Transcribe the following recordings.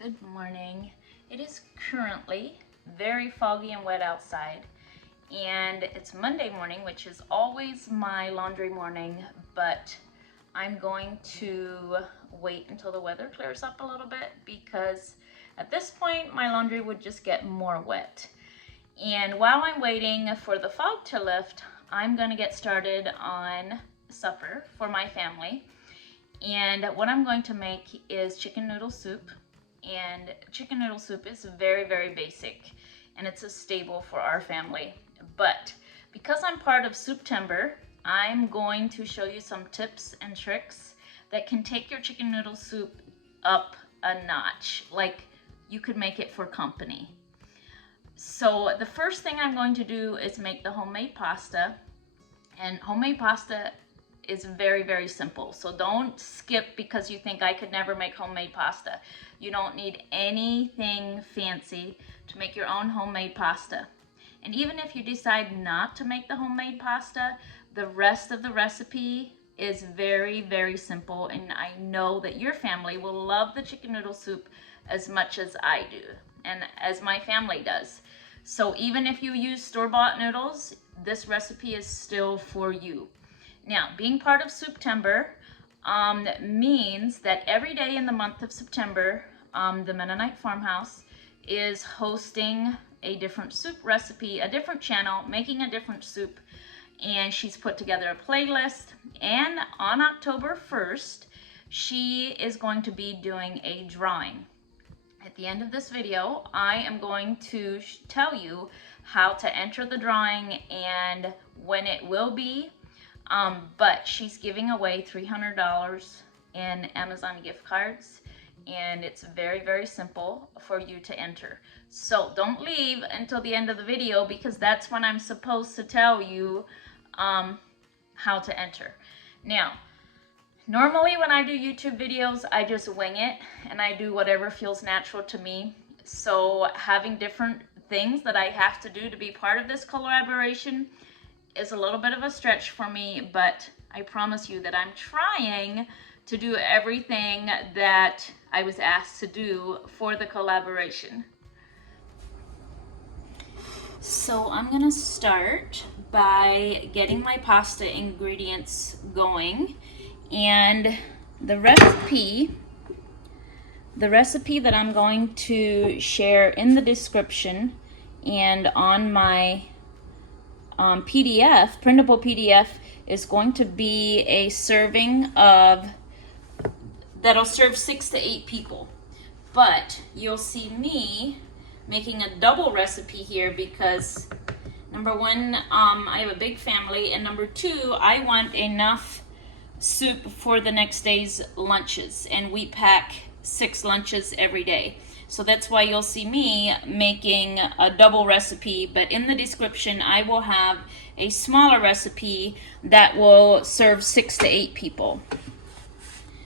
Good morning. It is currently very foggy and wet outside, and it's Monday morning, which is always my laundry morning, but I'm going to wait until the weather clears up a little bit because at this point my laundry would just get more wet. And while I'm waiting for the fog to lift, I'm going to get started on supper for my family. And what I'm going to make is chicken noodle soup. And chicken noodle soup is very, very basic, and it's a staple for our family. But because I'm part of Souptember, I'm going to show you some tips and tricks that can take your chicken noodle soup up a notch. Like, you could make it for company. So the first thing I'm going to do is make the homemade pasta. And homemade pasta is very, very simple. So don't skip because you think I could never make homemade pasta. You don't need anything fancy to make your own homemade pasta. And even if you decide not to make the homemade pasta, the rest of the recipe is very, very simple. And I know that your family will love the chicken noodle soup as much as I do, and as my family does. So even if you use store-bought noodles, this recipe is still for you. Now, being part of Souptember means that every day in the month of September, the Mennonite Farmhouse is hosting a different soup recipe, a different channel, making a different soup, and she's put together a playlist. And on October 1st, she is going to be doing a drawing. At the end of this video, I am going to tell you how to enter the drawing and when it will be. But she's giving away $300 in Amazon gift cards, and it's very, very simple for you to enter. So don't leave until the end of the video because that's when I'm supposed to tell you how to enter. Now, normally when I do YouTube videos, I just wing it and I do whatever feels natural to me. So having different things that I have to do to be part of this collaboration is a little bit of a stretch for me, but I promise you that I'm trying to do everything that I was asked to do for the collaboration. So I'm gonna start by getting my pasta ingredients going, and the recipe that I'm going to share in the description and on my PDF, printable PDF, is going to be a serving of, that'll serve 6 to 8 people. But you'll see me making a double recipe here because number one, I have a big family, and number two, I want enough soup for the next day's lunches, and we pack 6 lunches every day. So that's why you'll see me making a double recipe, but in the description I will have a smaller recipe that will serve 6 to 8 people.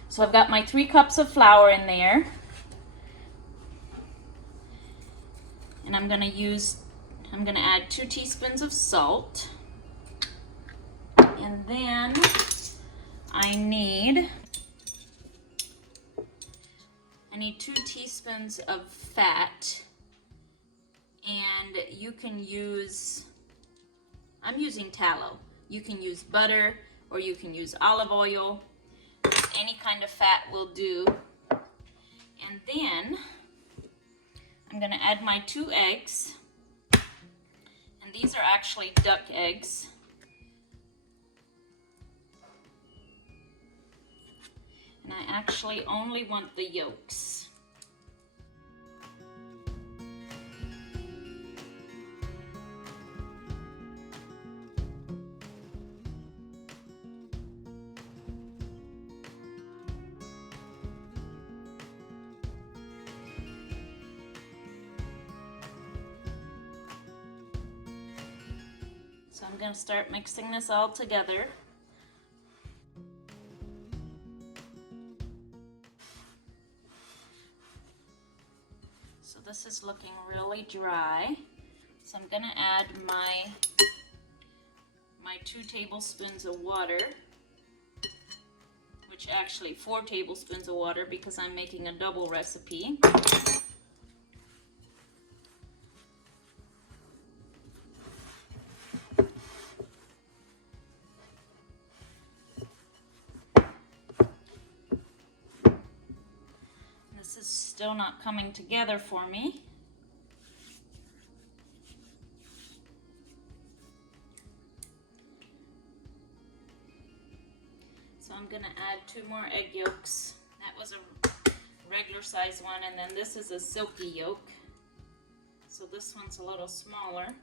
So I've got my 3 cups of flour in there, and I'm gonna add 2 teaspoons of salt, and then I need 2 teaspoons of fat, and you can use, I'm using tallow. You can use butter or you can use olive oil. Any kind of fat will do. And then I'm gonna add my 2 eggs, and these are actually duck eggs. And I actually only want the yolks. So I'm going to start mixing this all together. So this is looking really dry. So I'm gonna add my 2 tablespoons of water, which actually 4 tablespoons of water because I'm making a double recipe. still not coming together for me. So I'm gonna add 2 more egg yolks. That was a regular size one, and then this is a silky yolk. So this one's a little smaller.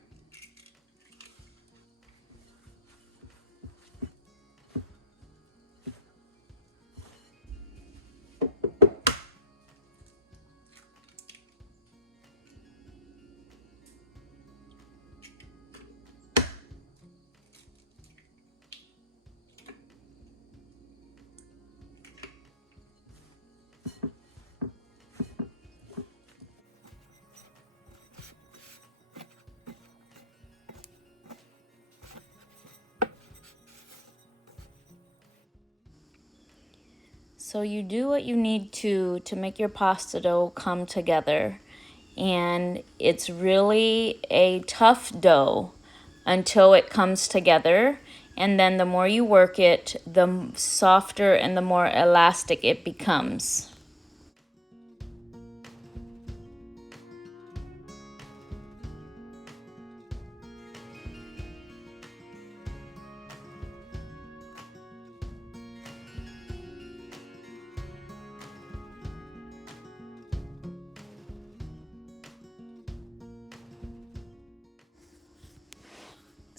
So you do what you need to make your pasta dough come together. And it's really a tough dough until it comes together. And then the more you work it, the softer and the more elastic it becomes.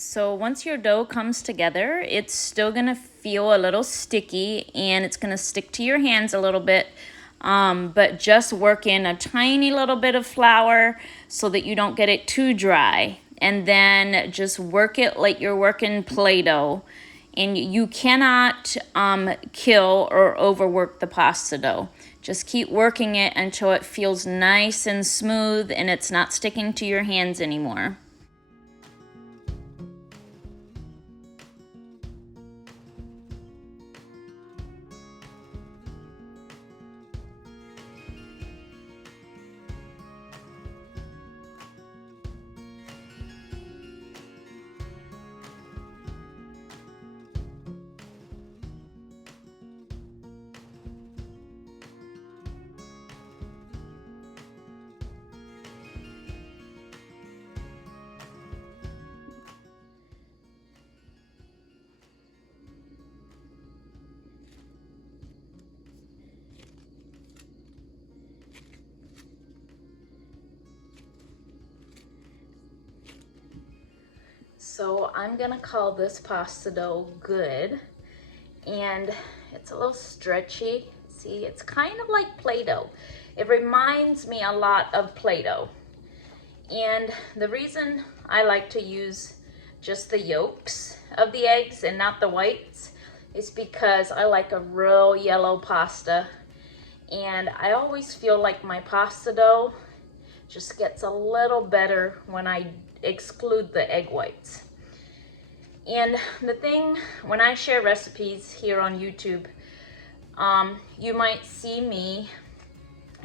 So once your dough comes together, it's still gonna feel a little sticky and it's gonna stick to your hands a little bit, but just work in a tiny little bit of flour so that you don't get it too dry. And then just work it like you're working Play-Doh. And you cannot kill or overwork the pasta dough. Just keep working it until it feels nice and smooth and it's not sticking to your hands anymore. So I'm gonna call this pasta dough good, and it's a little stretchy. See, it's kind of like Play-Doh. It reminds me a lot of Play-Doh. And the reason I like to use just the yolks of the eggs and not the whites is because I like a real yellow pasta. And I always feel like my pasta dough just gets a little better when I exclude the egg whites. And the thing, when I share recipes here on YouTube, you might see me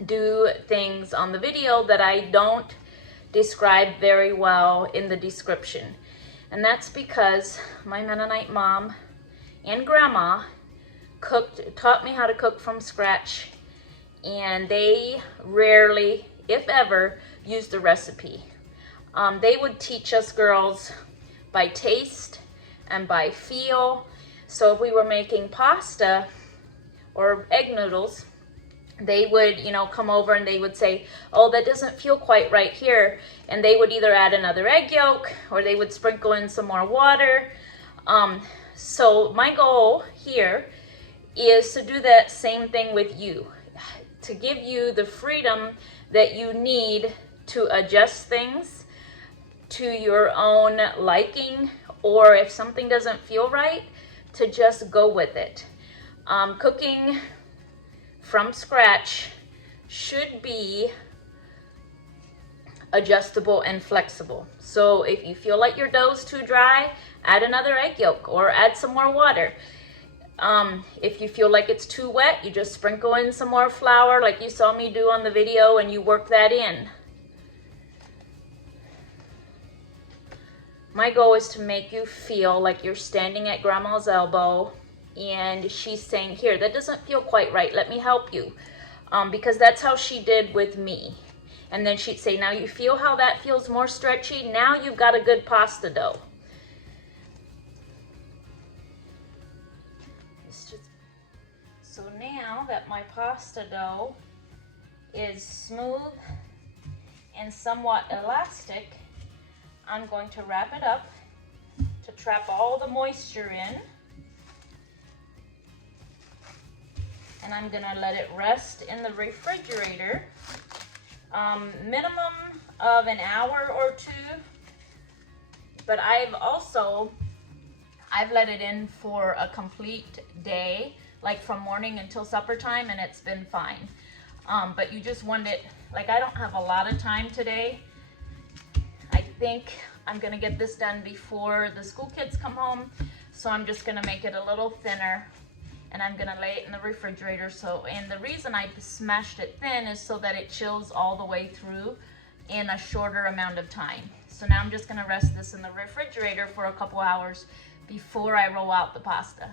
do things on the video that I don't describe very well in the description. And that's because my Mennonite mom and grandma taught me how to cook from scratch, and they rarely, if ever, used a recipe. They would teach us girls by taste and by feel. So if we were making pasta or egg noodles, they would, come over and they would say, oh, that doesn't feel quite right here. And they would either add another egg yolk or they would sprinkle in some more water. So my goal here is to do that same thing with you, to give you the freedom that you need to adjust things to your own liking, or if something doesn't feel right, to just go with it. Cooking from scratch should be adjustable and flexible. So if you feel like your dough's too dry, add another egg yolk or add some more water. If you feel like it's too wet, you just sprinkle in some more flour like you saw me do on the video and you work that in. My goal is to make you feel like you're standing at grandma's elbow and she's saying, here, that doesn't feel quite right, let me help you. because that's how she did with me. And then she'd say, now you feel how that feels more stretchy? Now you've got a good pasta dough. So now that my pasta dough is smooth and somewhat elastic, I'm going to wrap it up to trap all the moisture in. And I'm gonna let it rest in the refrigerator, minimum of an hour or two. But I've let it in for a complete day, like from morning until supper time, and it's been fine. But you just want it, like I don't have a lot of time today. I think I'm gonna get this done before the school kids come home, so I'm just gonna make it a little thinner, and I'm gonna lay it in the refrigerator. And the reason I smashed it thin is so that it chills all the way through in a shorter amount of time. So now I'm just gonna rest this in the refrigerator for a couple hours before I roll out the pasta.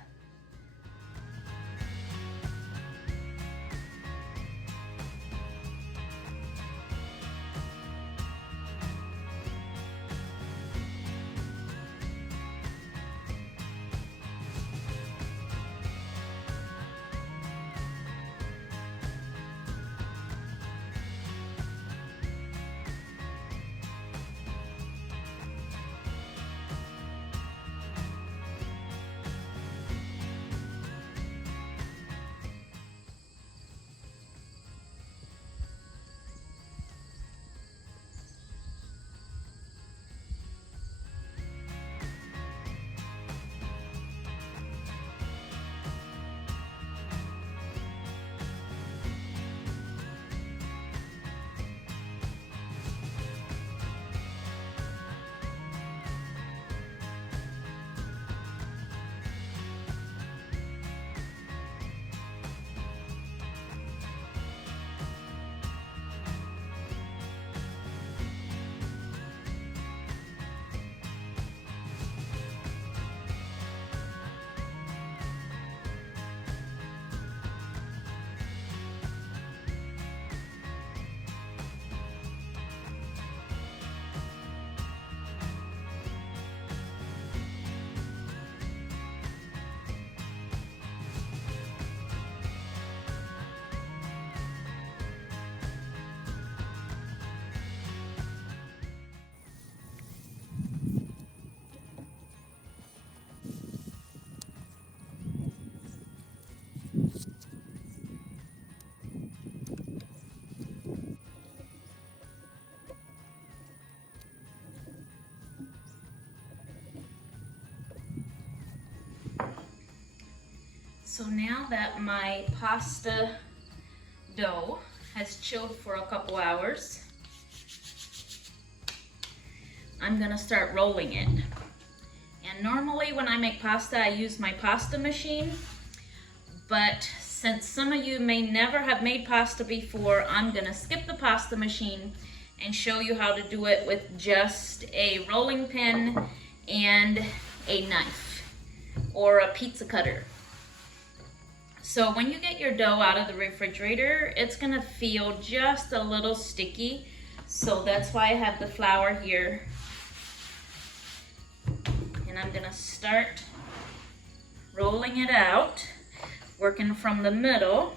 So now that my pasta dough has chilled for a couple hours, I'm gonna start rolling it. And normally when I make pasta, I use my pasta machine, but since some of you may never have made pasta before, I'm gonna skip the pasta machine and show you how to do it with just a rolling pin and a knife or a pizza cutter. So when you get your dough out of the refrigerator, it's gonna feel just a little sticky. So that's why I have the flour here. And I'm gonna start rolling it out, working from the middle.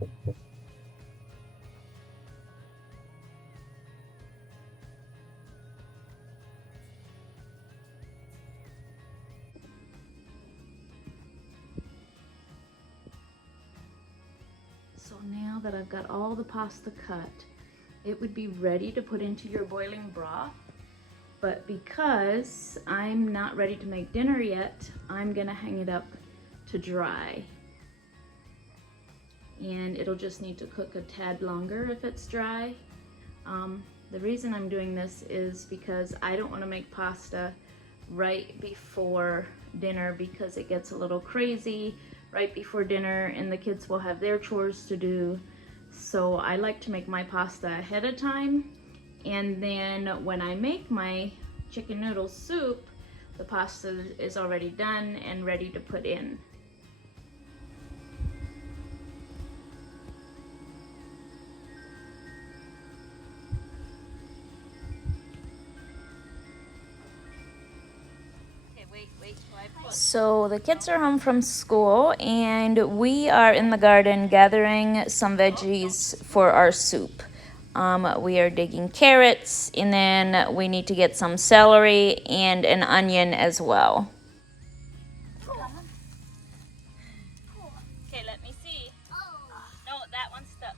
So now that I've got all the pasta cut, it would be ready to put into your boiling broth. But because I'm not ready to make dinner yet, I'm gonna hang it up to dry. And it'll just need to cook a tad longer if it's dry. The reason I'm doing this is because I don't want to make pasta right before dinner because it gets a little crazy right before dinner and the kids will have their chores to do. So I like to make my pasta ahead of time, and then when I make my chicken noodle soup, the pasta is already done and ready to put in. So the kids are home from school and we are in the garden gathering some veggies for our soup. We are digging carrots, and then we need to get some celery and an onion as well. Okay, let me see. No, that one's stuck.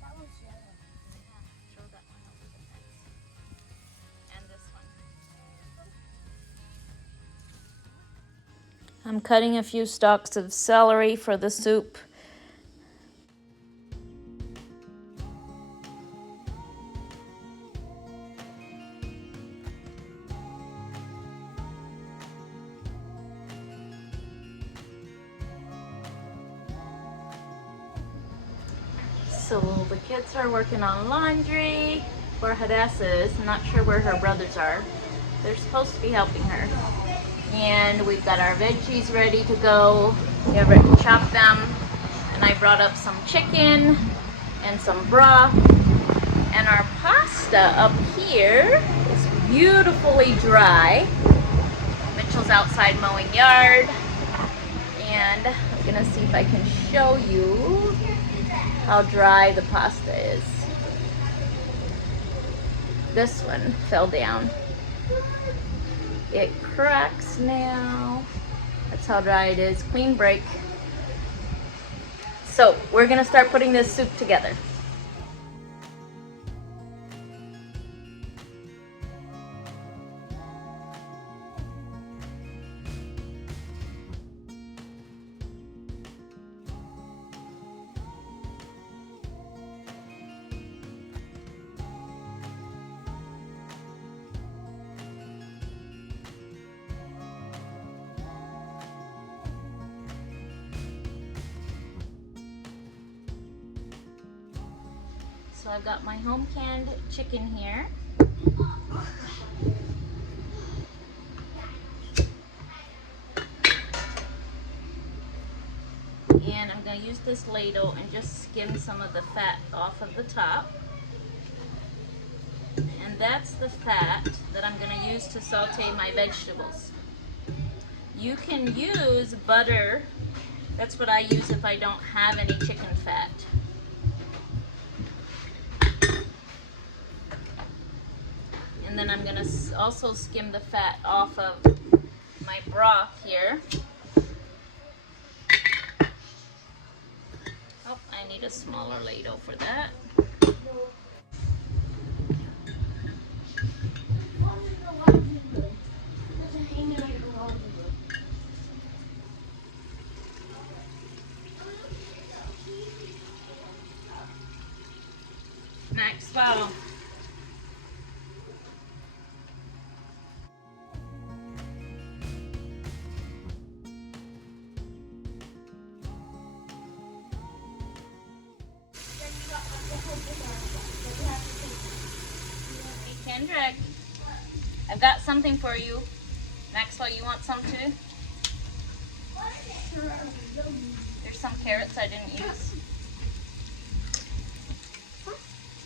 That one's yellow. Throw that one over the fence. And this one. I'm cutting a few stalks of celery for the soup. So the kids are working on laundry for Hadassah. I'm not sure where her brothers are. They're supposed to be helping her. And we've got our veggies ready to go. We have ready to chop them. And I brought up some chicken and some broth. And our pasta up here is beautifully dry. Mitchell's outside mowing yard. And I'm gonna see if I can show you how dry the pasta is. This one fell down. It cracks now. That's how dry it is. Clean break. So we're gonna start putting this soup together. So I've got my home canned chicken here. And I'm going to use this ladle and just skim some of the fat off of the top. And that's the fat that I'm going to use to saute my vegetables. You can use butter. That's what I use if I don't have any chicken fat. And then I'm going to also skim the fat off of my broth here. Oh, I need a smaller ladle for that. Next bottle. Kendrick, I've got something for you. Maxwell, you want some too? There's some carrots I didn't use.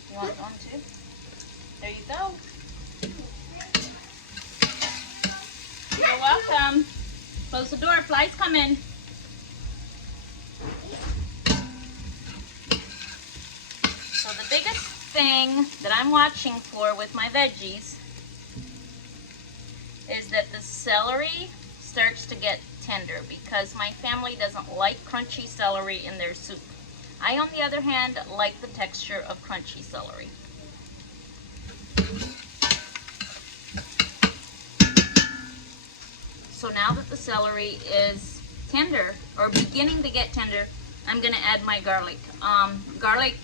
You want one too? There you go. You're welcome. Close the door, flies come in. thing that I'm watching for with my veggies is that the celery starts to get tender, because my family doesn't like crunchy celery in their soup. I, on the other hand, like the texture of crunchy celery. So now that the celery is tender, or beginning to get tender, I'm going to add my garlic. Garlic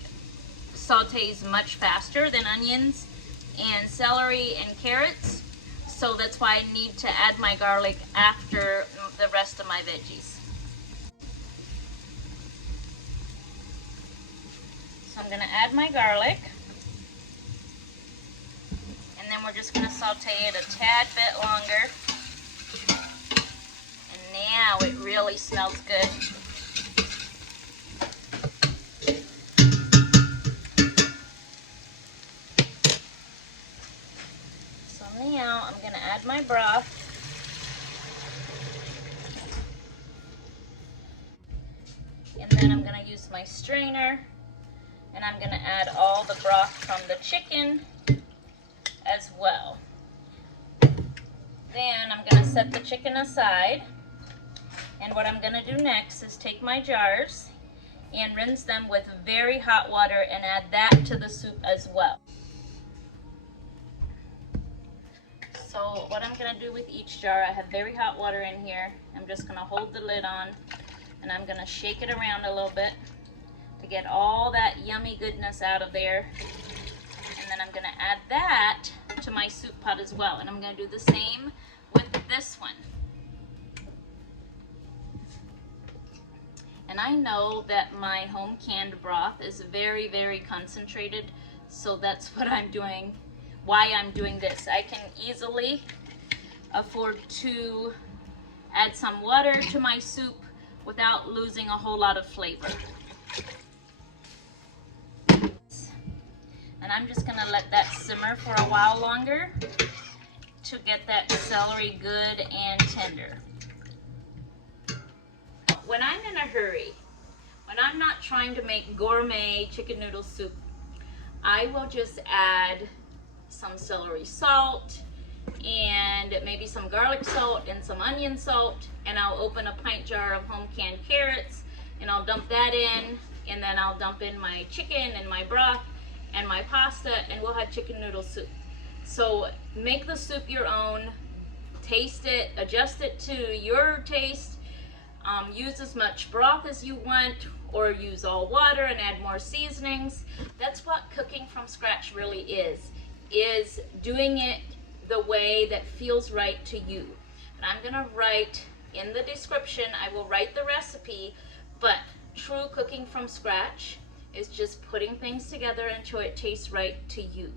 sautés much faster than onions and celery and carrots, so that's why I need to add my garlic after the rest of my veggies. So I'm going to add my garlic, and then we're just going to saute it a tad bit longer. And now it really smells good. So now I'm going to add my broth. And then I'm going to use my strainer, and I'm going to add all the broth from the chicken as well. Then I'm going to set the chicken aside, and what I'm going to do next is take my jars and rinse them with very hot water and add that to the soup as well. So what I'm going to do with each jar, I have very hot water in here. I'm just going to hold the lid on, and I'm going to shake it around a little bit to get all that yummy goodness out of there. And then I'm going to add that to my soup pot as well. And I'm going to do the same with this one. And I know that my home canned broth is very, very concentrated, so that's what I'm doing, why I'm doing this. I can easily afford to add some water to my soup without losing a whole lot of flavor. And I'm just gonna let that simmer for a while longer to get that celery good and tender. When I'm in a hurry, when I'm not trying to make gourmet chicken noodle soup, I will just add some celery salt and maybe some garlic salt and some onion salt, and I'll open a pint jar of home canned carrots and I'll dump that in, and then I'll dump in my chicken and my broth and my pasta, and we'll have chicken noodle soup. So make the soup your own, taste it, adjust it to your taste, use as much broth as you want, or use all water and add more seasonings. That's what cooking from scratch really is doing it the way that feels right to you. And I'm gonna write in the description, I will write the recipe, but true cooking from scratch is just putting things together until it tastes right to you.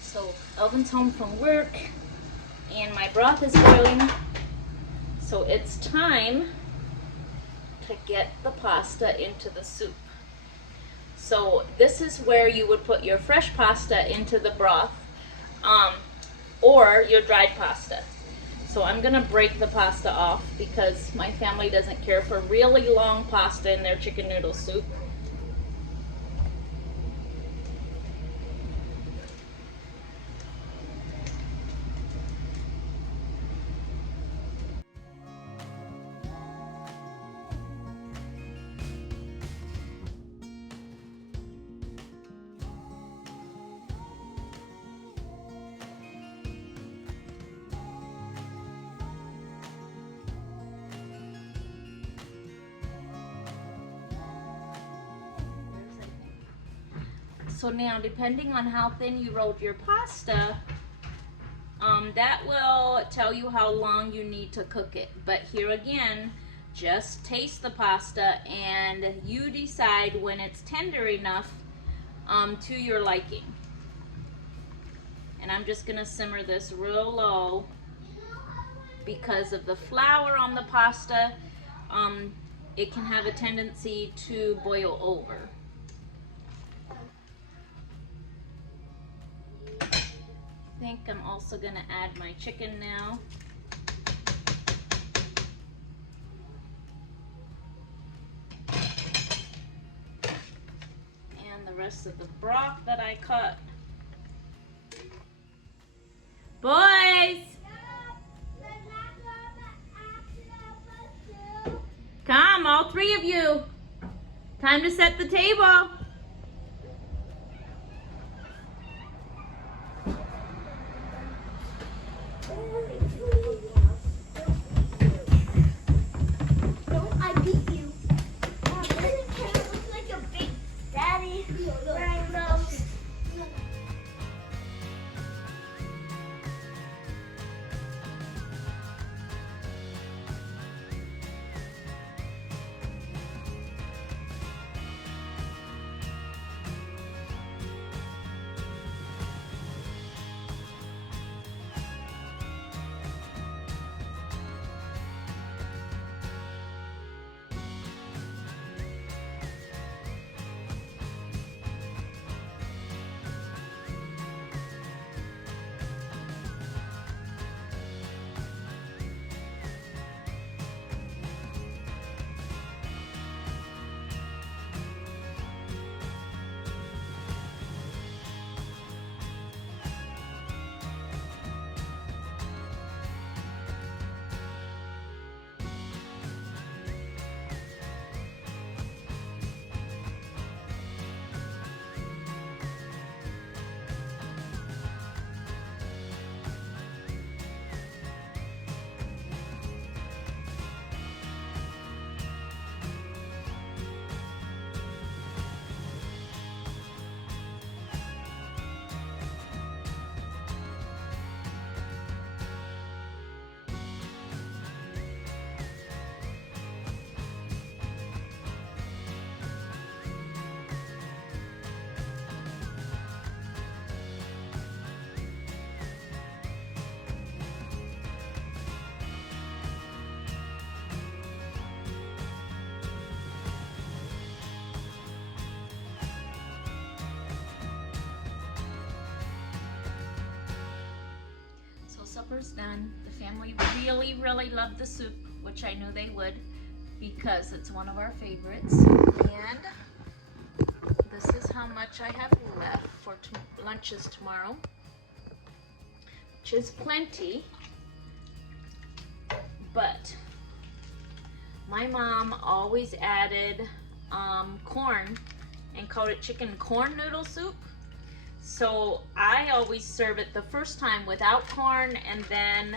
So Elvin's home from work and my broth is boiling, so it's time to get the pasta into the soup. So this is where you would put your fresh pasta into the broth, or your dried pasta. So I'm gonna break the pasta off because my family doesn't care for really long pasta in their chicken noodle soup. So now, depending on how thin you rolled your pasta, that will tell you how long you need to cook it. But here again, just taste the pasta and you decide when it's tender enough to your liking. And I'm just gonna simmer this real low because of the flour on the pasta. It can have a tendency to boil over. I think I'm also going to add my chicken now. rest of the broth that I cut. Boys! Come, all three of you. Time to set the table. I beat you. Doesn't Kate look like a big daddy wearing those? Supper's done. The family really loved the soup, which I knew they would because it's one of our favorites. And this is how much I have left for lunches tomorrow, which is plenty. But my mom always added corn and called it chicken corn noodle soup. So I always serve it the first time without corn, and then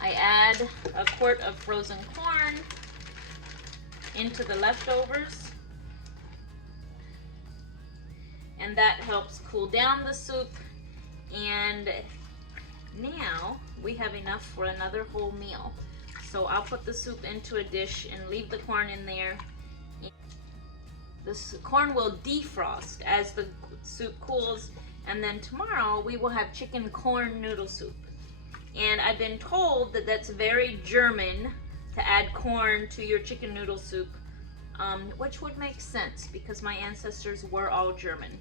I add a quart of frozen corn into the leftovers. And that helps cool down the soup. And now we have enough for another whole meal. So I'll put the soup into a dish and leave the corn in there. This corn will defrost as the soup cools. And then tomorrow we will have chicken corn noodle soup. And I've been told that that's very German to add corn to your chicken noodle soup, which would make sense because my ancestors were all German.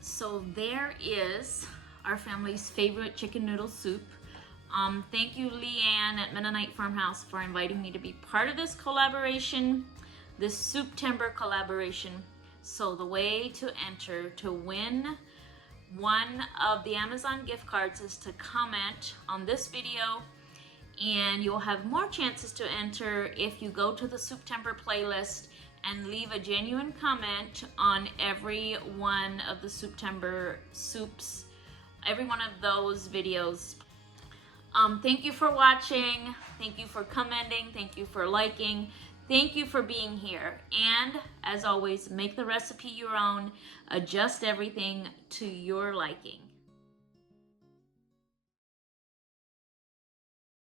So there is our family's favorite chicken noodle soup. Thank you, Leanne at Mennonite Farmhouse, for inviting me to be part of this collaboration, this Souptember collaboration. So the way to enter to win one of the Amazon gift cards is to comment on this video, and you'll have more chances to enter if you go to the Souptember playlist and leave a genuine comment on every one of the Souptember soups, every one of those videos. Thank you for watching, thank you for commenting, thank you for liking. Thank you for being here, and as always, make the recipe your own, adjust everything to your liking.